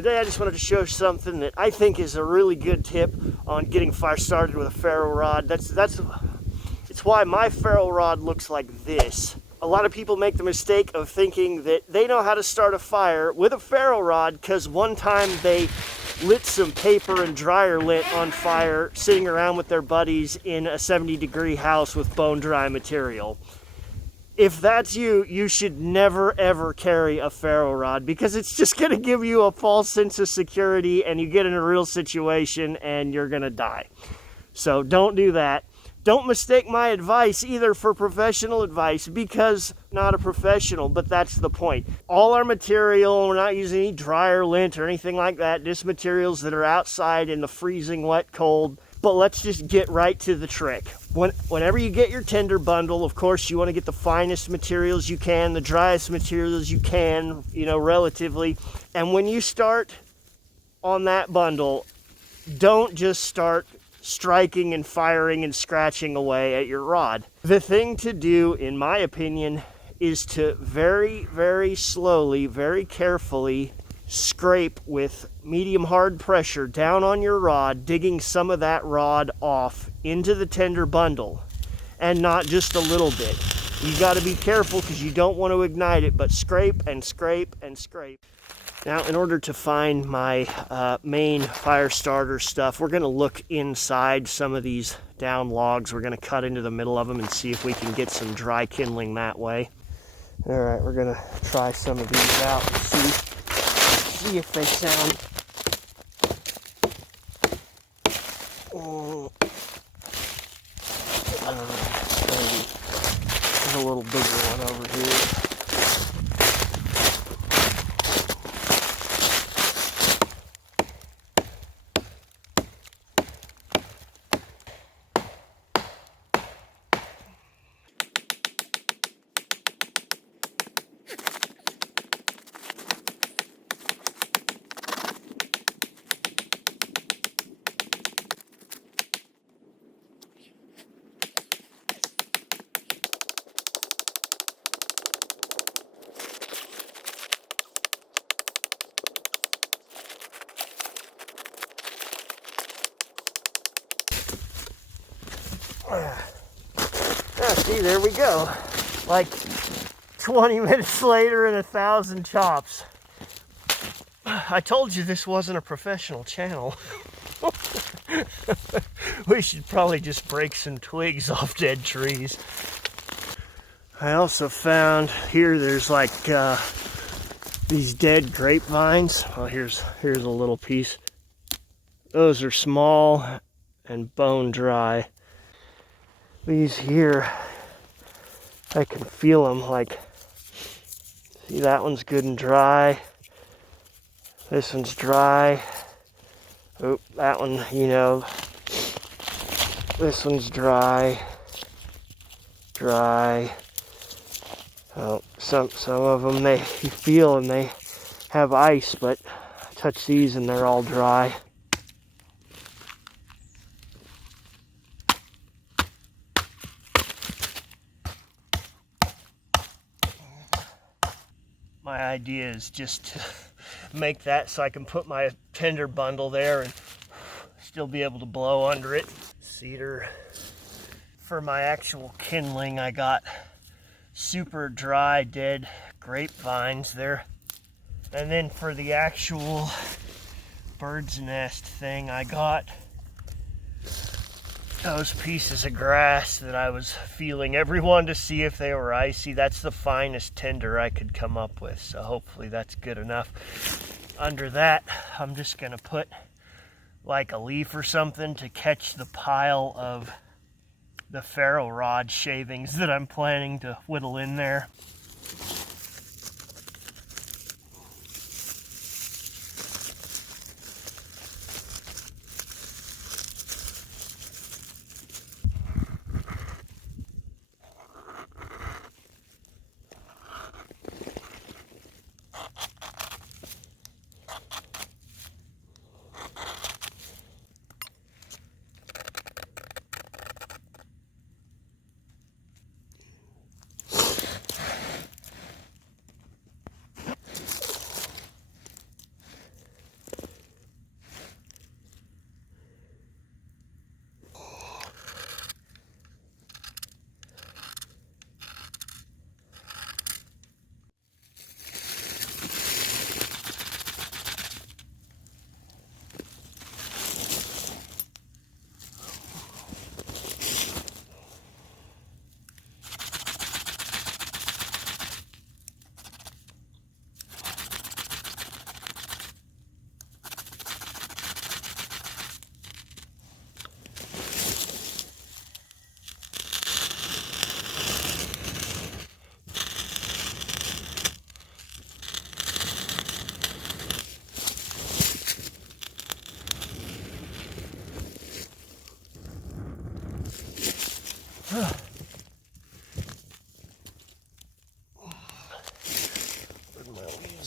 Today I just wanted to show something that I think is a really good tip on getting fire started with a ferro rod. It's why my ferro rod looks like this. A lot of people make the mistake of thinking that they know how to start a fire with a ferro rod because one time they lit some paper and dryer lint on fire sitting around with their buddies in a 70-degree house with bone dry material. If that's you, you should never ever carry a ferro rod because it's just going to give you a false sense of security and you get in a real situation and you're going to die. So don't do that. Don't mistake my advice either for professional advice because I'm not a professional, but that's the point. All our material, we're not using any dryer lint or anything like that, just materials that are outside in the freezing wet cold. But let's just get right to the trick. Whenever you get your tinder bundle, of course, you want to get the finest materials you can, the driest materials you can, relatively. And when you start on that bundle, don't just start striking and firing and scratching away at your rod. The thing to do, in my opinion, is to very, very slowly, very carefully scrape with medium hard pressure down on your rod, digging some of that rod off into the tinder bundle, and not just a little bit. You got to be careful because you don't want to ignite it, but scrape and scrape and scrape. Now, in order to find my main fire starter stuff, we're going to look inside some of these down logs. We're going to cut into the middle of them and see if we can get some dry kindling that way. All right, we're going to try some of these out and see if they sound maybe there's a little bigger one over here. See, there we go. Like 20 minutes later and 1,000 chops. I told you this wasn't a professional channel. We should probably just break some twigs off dead trees. I also found here there's like these dead grapevines. Well, here's a little piece. Those are small and bone dry. These here, I can feel them, like, see, that one's good and dry. This one's dry. Oh, that one, this one's dry. Dry. Oh, some of them, you feel and they have ice, but I touch these and they're all dry. My idea is just to make that so I can put my tinder bundle there and still be able to blow under it. Cedar. For my actual kindling, I got super dry, dead grapevines there. And then for the actual bird's nest thing, I got those pieces of grass that I was feeling everyone to see if they were icy. That's the finest tinder I could come up with, so hopefully that's good enough. Under that, I'm just gonna put like a leaf or something to catch the pile of the ferro rod shavings that I'm planning to whittle in there.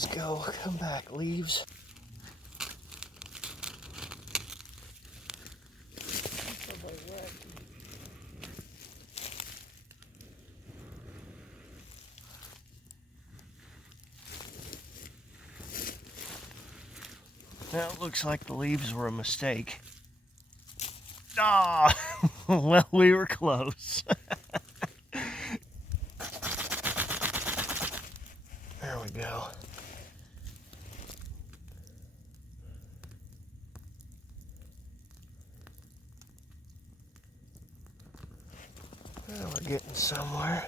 Let's go. Come back, leaves. Now it looks like the leaves were a mistake. Ah, well, we were close. There we go. Well, we're getting somewhere.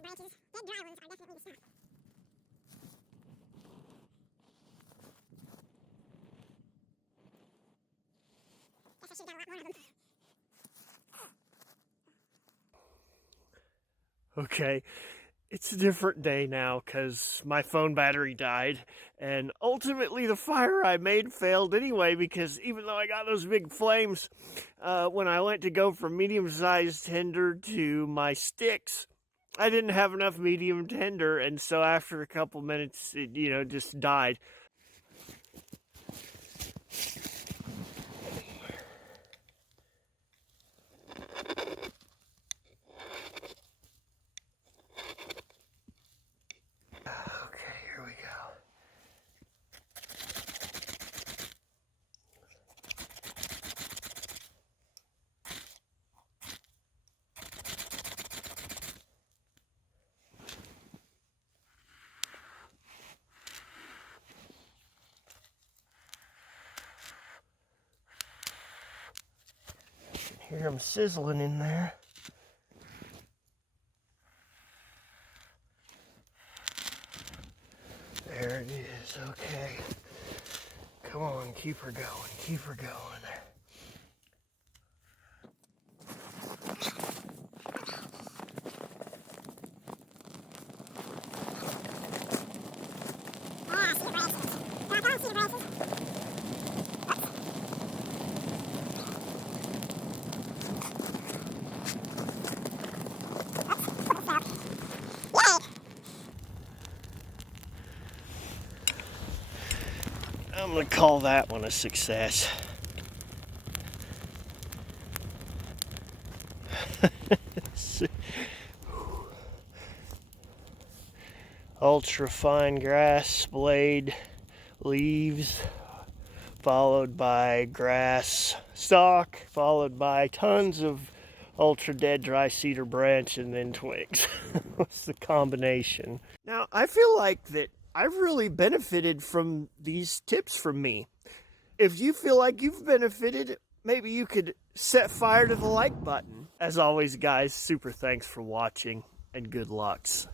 Branches, dead dry ones are definitely the stuff. Guess I should have got a lot more of them. Okay, it's a different day now because my phone battery died, and ultimately the fire I made failed anyway because even though I got those big flames, when I went to go from medium-sized tinder to my sticks, I didn't have enough medium tender, and so after a couple minutes, it, just died. Okay, here we go. Hear them sizzling in there. There it is, okay. Come on, keep her going, keep her going. Ah, see the branches. Don't see the branches. I'm gonna call that one a success. Ultra fine grass, blade, leaves, followed by grass stalk, followed by tons of ultra dead dry cedar branch, and then twigs. What's the combination? Now, I feel like that I've really benefited from these tips from me. If you feel like you've benefited, maybe you could set fire to the like button. As always, guys, super thanks for watching and good lucks.